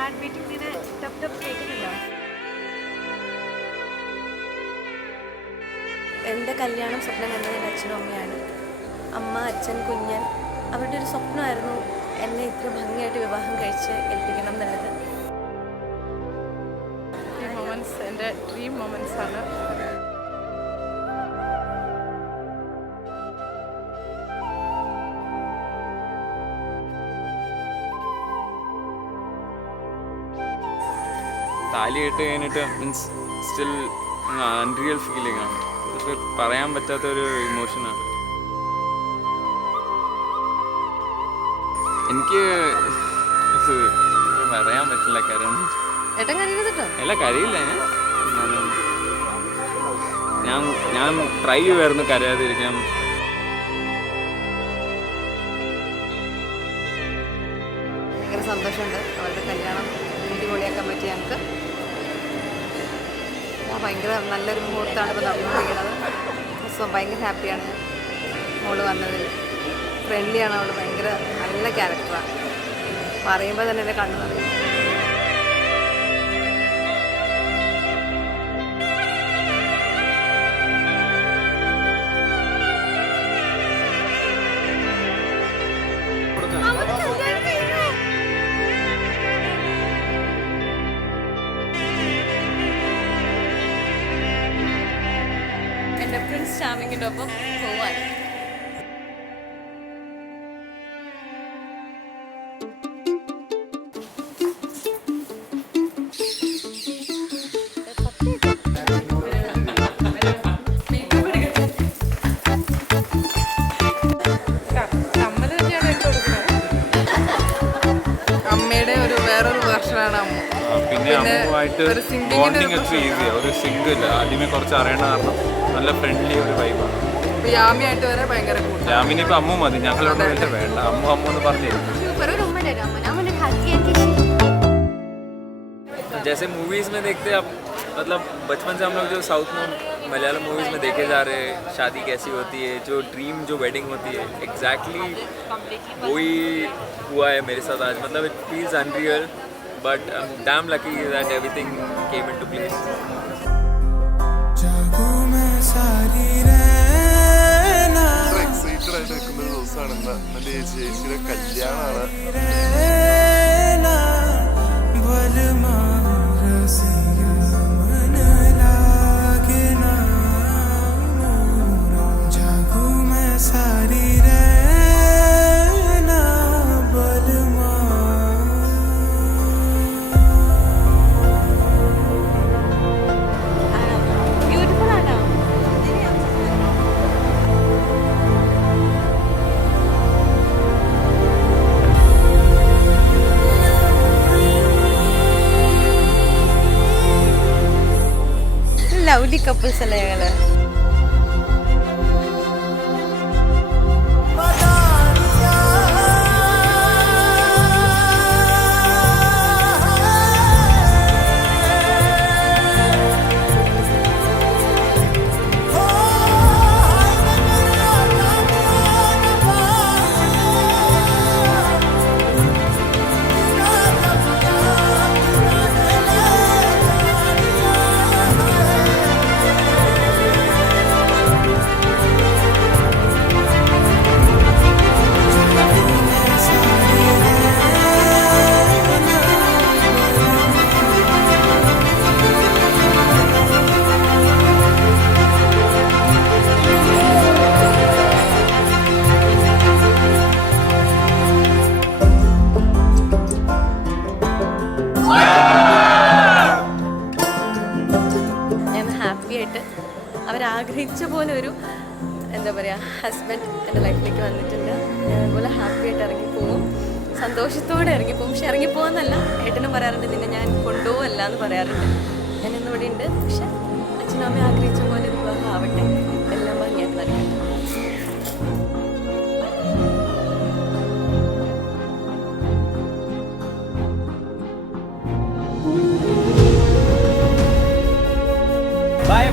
Heart beating ഇങ്ങനെ ടപ്പ് ടപ്പ് കേൾക്കുന്നുണ്ടോ? എൻ്റെ കല്യാണം സ്വപ്നം കണ്ടത് എൻ്റെ അച്ഛനും അമ്മയാണ്. അമ്മ, അച്ഛൻ, കുഞ്ഞൻ അവരുടെ ഒരു സ്വപ്നമായിരുന്നു എന്നെ ഇത്ര ഭംഗിയായിട്ട് വിവാഹം കഴിച്ച് ഏൽപ്പിക്കണം എന്നുള്ളത്. ഈ മൊമെന്റ്സ് എൻ്റെ ഡ്രീം മൊമെന്റ്സ് ആണ്. താലി കെട്ട് കഴിഞ്ഞിട്ട് മീൻസ് സ്റ്റിൽ അൺറിയൽ ഫീലിംഗ് ആണ്. ഇതൊക്കെ പറയാൻ പറ്റാത്തൊരു ഇമോഷനാണ്. എനിക്ക് ഇത് പറയാൻ പറ്റില്ല. അല്ല കരയില്ല. ഞാൻ ട്രൈ ചെയ്യുമായിരുന്നു കരയാതിരിക്കാൻ. ഭയങ്കര സന്തോഷമുണ്ട് അവരുടെ കല്യാണം അടിപൊളിയാക്കാൻ പറ്റി ഞങ്ങൾക്ക്. ഭയങ്കര നല്ലൊരു മുഹൂർത്തമാണ് ഇപ്പോൾ നടന്നുകൊണ്ടിരിക്കുന്നത്. സോ ഭയങ്കര ഹാപ്പിയാണ് മോള് വന്നതിൽ. ഫ്രണ്ട്ലിയാണ് അവൾ, ഭയങ്കര നല്ല ക്യാരക്ടറാണ്. പറയുമ്പോൾ തന്നെ എൻ്റെ കണ്ണു നിറയും. എൻ്റെ പ്രിൻസ് ചാമിങ്ങിൻ്റെ ഒപ്പം പോവാൻ. അമ്മയുടെ ഒരു വേറൊരു വെർഷനാണ് അമ്മ. പിന്നെ അമ്മുമായിട്ട് ബോണ്ടിങ് ഒക്കെ ഈസിയാണ്. ഒരു സിംഗിൾ ആദ്യമേ കുറച്ച് അറിയണ കാരണം നല്ല ഫ്രണ്ട്ലി ഒരു വൈബാണ്. യാമിയായിട്ട് വരെ ഭയങ്കര കൂട്ടാണ്. യാമിനി ഇപ്പം അമ്മു മതി, ഞങ്ങളോട് വലിയ വേണ്ട. അമ്മു അമ്മു എന്ന് പറഞ്ഞു. जैसे मूवीज़ में देखते हैं आप, मतलब बचपन से हम लोग जो साउथ में मलयालम मूवीज़ में देखे जा रहे हैं, शादी कैसी होती है, जो ड्रीम जो वेडिंग होती है, एग्जैक्टली वही हुआ है मेरे साथ आज. मतलब it feels unreal but I am damn lucky that everything came into place. Excited ആയിട്ട് നിൽക്കുന്ന ഒരു ദിവസമാണ് ഇന്ന്. എൻ്റെ ചേച്ചിയുടെ കല്യാണമാണ്. ലവ്ലി കപ്പിൾസ് അല്ലേ ഞങ്ങള്? അവരാഗ്രഹിച്ച പോലെ ഒരു എന്താ പറയുക ഹസ്ബൻഡ് എൻ്റെ ലൈഫിലേക്ക് വന്നിട്ടുണ്ട്. ഞാൻ അതുപോലെ ഹാപ്പി ആയിട്ട് ഇറങ്ങിപ്പോവും, സന്തോഷത്തോടെ ഇറങ്ങിപ്പോവും. പക്ഷെ ഇറങ്ങിപ്പോകുന്നല്ല, ഏട്ടനും പറയാറുണ്ട് നിന്നെ ഞാൻ കൊണ്ടുപോകല്ല എന്ന് പറയാറുണ്ട്. ഞാൻ ഇന്നിവിടെ ഉണ്ട്. പക്ഷെ അച്ഛനും അമ്മ ആഗ്രഹിച്ച പോലെ വിവാഹം ആവട്ടെ, എല്ലാം ഭംഗിയായിട്ട് നടക്കട്ടെ. Bye,